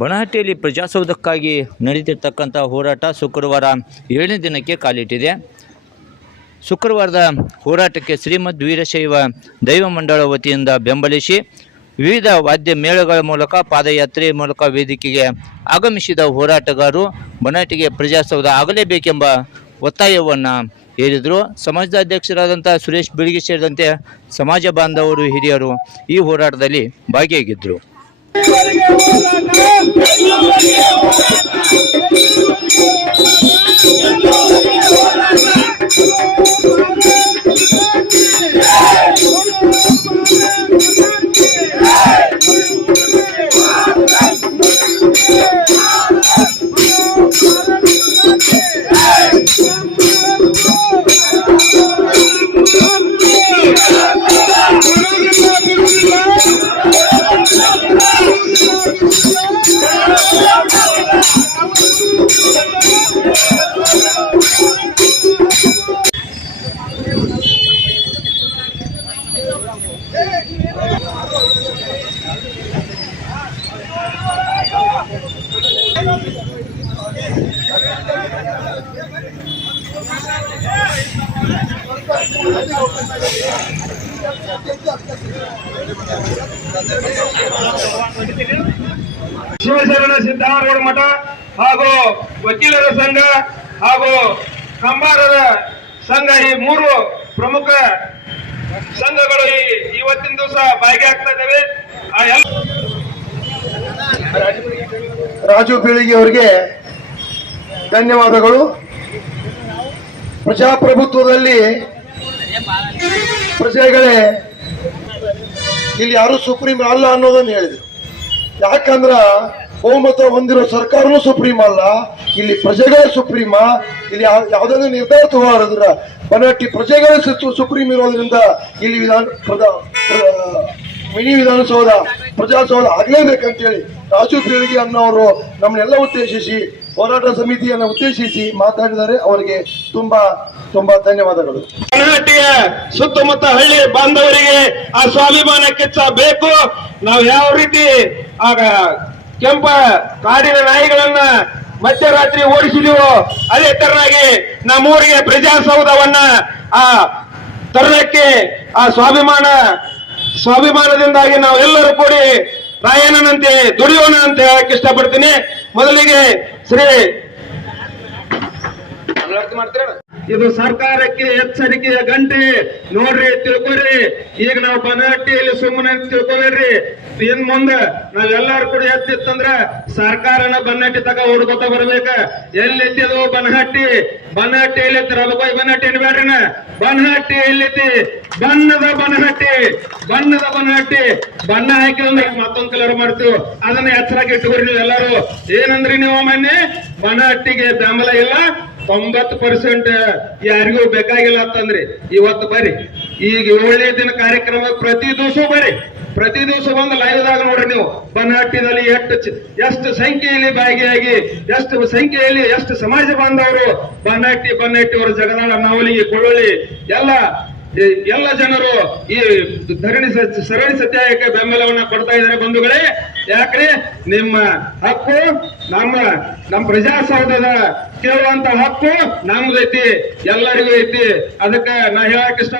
ಬನಹಟ್ಟಿಯಲ್ಲಿ ಪ್ರಜಾಸೌಧಕ್ಕಾಗಿ ನಡೆದಿರ್ತಕ್ಕಂಥ ಹೋರಾಟ ಶುಕ್ರವಾರ 7ನೇ ದಿನಕ್ಕೆ ಕಾಲಿಟ್ಟಿದೆ. ಶುಕ್ರವಾರದ ಹೋರಾಟಕ್ಕೆ ಶ್ರೀಮದ್ ವೀರಶೈವ ದೈವ ಮಂಡಳ ವತಿಯಿಂದ ಬೆಂಬಲಿಸಿ ವಿವಿಧ ವಾದ್ಯ ಮೇಳಗಳ ಮೂಲಕ ಪಾದಯಾತ್ರೆ ಮೂಲಕ ವೇದಿಕೆಗೆ ಆಗಮಿಸಿದ ಹೋರಾಟಗಾರರು ಬನಹಟ್ಟಿಗೆ ಪ್ರಜಾಸೌಧ ಆಗಲೇಬೇಕೆಂಬ ಒತ್ತಾಯವನ್ನು ಹೇರಿದರು. ಸಮಾಜದ ಅಧ್ಯಕ್ಷರಾದಂಥ ಸುರೇಶ್ ಬಿಳಿಗಿ ಸೇರಿದಂತೆ ಸಮಾಜ ಬಾಂಧವರು ಹಿರಿಯರು ಈ ಹೋರಾಟದಲ್ಲಿ ಭಾಗಿಯಾಗಿದ್ದರು. ಶಿವಶರಣ ಸಿದ್ದಾರೂಢ ಮಠ ಹಾಗೂ ವಕೀಲರ ಸಂಘ ಹಾಗೂ ಕಂಬಾರರ ಸಂಘ ಈ 3 ಪ್ರಮುಖ ಸಂಘಗಳು ಇವತ್ತಿನ ದಿವಸ ಭಾಗಿಯಾಗ್ತಾ ಇದ್ದಾವೆ. ರಾಜು ಬೀಳಿಗಿ ಅವರಿಗೆ ಧನ್ಯವಾದಗಳು. ಪ್ರಜಾಪ್ರಭುತ್ವದಲ್ಲಿ ಪ್ರಜೆಗಳೇ ಇಲ್ಲಿ ಯಾರು ಸುಪ್ರೀಂ ಅಲ್ಲ ಅನ್ನೋದನ್ನು ಹೇಳಿದ್ರು. ಯಾಕಂದ್ರ ಬಹುಮತ ಹೊಂದಿರೋ ಸರ್ಕಾರನೂ ಸುಪ್ರೀಂ ಅಲ್ಲ, ಇಲ್ಲಿ ಪ್ರಜೆಗಳೇ ಸುಪ್ರೀಮ. ಇಲ್ಲಿ ಯಾವುದಾದ್ರು ನಿರ್ಧಾರ ತಗೊಳ್ಳೋದ್ರ ಬನಹಟ್ಟಿ ಪ್ರಜೆಗಳೇ ಸುಪ್ರೀಂ ಇರೋದ್ರಿಂದ ಇಲ್ಲಿ ಮಿನಿ ವಿಧಾನಸೌಧ ಪ್ರಜಾಸೌಧ ಆಗ್ಲೇಬೇಕಂತೇಳಿ ರಾಜು ಬೀಳಿಗಿ ಅನ್ನೋರು ನಮ್ಮನ್ನೆಲ್ಲ ಉದ್ದೇಶಿಸಿ ಹೋರಾಟ ಸಮಿತಿಯನ್ನು ಉದ್ದೇಶಿಸಿ ಮಾತಾಡಿದ್ದಾರೆ. ಅವರಿಗೆ ತುಂಬಾ ತುಂಬಾ ಧನ್ಯವಾದಗಳು. ಬನಹಟ್ಟಿಯ ಸುತ್ತಮುತ್ತ ಹಳ್ಳಿ ಬಾಂಧವರಿಗೆ ಆ ಸ್ವಾಭಿಮಾನ ಕಿಚ್ಚ ಬೇಕು. ನಾವು ಯಾವ ರೀತಿ ಆಗ ಕೆಂಪ ಕಾಡಿನ ನಾಯಿಗಳನ್ನ ಮಧ್ಯರಾತ್ರಿ ಓಡಿಸಿದೀವೋ ಅದೇ ತರನಾಗಿ ನಮ್ಮೂರಿಗೆ ಪ್ರಜಾಸೌಧವನ್ನ ಆ ತರುಣಕ್ಕೆ ಆ ಸ್ವಾಭಿಮಾನದಿಂದಾಗಿ ನಾವು ಎಲ್ಲರೂ ಕೂಡಿ ರಾಯಣ್ಣನಂತೆ ದುಡಿಯೋಣ ಅಂತ ಹೇಳಕ್ ಇಷ್ಟಪಡ್ತೀನಿ. ಮೊದಲಿಗೆ ಶ್ರೀ ಇದು ಸರ್ಕಾರಕ್ಕೆ ಎಚ್ಚರಿಕೆಯ ಗಂಟೆ ನೋಡ್ರಿ, ತಿಳ್ಕೊರಿ. ಈಗ ನಾವು ಬನಹಟ್ಟಿಯಲ್ಲಿ ಸುಮ್ಮನೆ ತಿಳ್ಕೊಬೇಡ್ರಿ. ಇನ್ ಮುಂದೆ ನಾವೆಲ್ಲರೂ ಕೂಡ ಎತ್ತಿತ್ತಂದ್ರ ಸರ್ಕಾರನ ಬನಹಟ್ಟಿ ತಗ ಹುಡ್ಕೋತ ಬರ್ಬೇಕ. ಎಲ್ಲಿತ್ತಿದು ಬನಹಟ್ಟಿ ಎಲ್ಲಿತ್ತು ರಬಕೋಯ್ ಬನಹಟ್ಟಿ ಅನ್ಬೇಡ್ರಿನ. ಬನಹಟ್ಟಿ ಎಲ್ಲಿತಿ ಬಣ್ಣದ ಬನಹಟ್ಟಿ ಬಣ್ಣ ಹಾಕಿದ್ರೆ ಮತ್ತೊಂದ್ ಕಲರ್ ಮಾಡ್ತೀವಿ. ಅದನ್ನ ಎಚ್ಚರಾಗಿ ಇಟ್ಕೊರಿ ನೀವು ಎಲ್ಲರೂ. ಏನಂದ್ರಿ ನೀವು ಮೊನ್ನೆ ಬನಹಟ್ಟಿಗೆ ಬೆಂಬಲ ಇಲ್ಲ, 90% ಯಾರಿಗೂ ಬೇಕಾಗಿಲ್ಲ ಅಂತಂದ್ರಿ. ಇವತ್ತು ಬರ್ರಿ, ಈಗ 7ನೇ ದಿನ ಕಾರ್ಯಕ್ರಮ ಪ್ರತಿ ದಿವಸ ಒಂದು ಲೈವ್ದಾಗ ನೋಡ್ರಿ ನೀವು. ಬನಹಟ್ಟಿನಲ್ಲಿ ಎಷ್ಟು ಸಂಖ್ಯೆಯಲ್ಲಿ ಭಾಗಿಯಾಗಿ ಎಷ್ಟು ಸಮಾಜ ಬಾಂಧವರು ಬನಹಟ್ಟಿಯವರು ಜಗದಾಳ ನಾವಲಿಗೆ ಕೊಳ್ಳಿ ಎಲ್ಲ ಜನರು ಈ ಸರಣಿ ಸತ್ಯಾಗ್ರಹಕ್ಕೆ ಬೆಂಬಲವನ್ನ ಕೊಡ್ತಾ ಇದ್ದಾರೆ ಬಂಧುಗಳೇ. ಯಾಕ್ರಿ ನಿಮ್ಮ ಹಕ್ಕು ನಮ್ಮ ಪ್ರಜಾಸೌಧದ ಕೇಳುವಂತ ಹಕ್ಕು ನಮ್ದೈತಿ, ಎಲ್ಲರಿಗೂ ಐತಿ. ಅದಕ್ಕೆ ನಾ ಹೇಳಕ್ ಇಷ್ಟ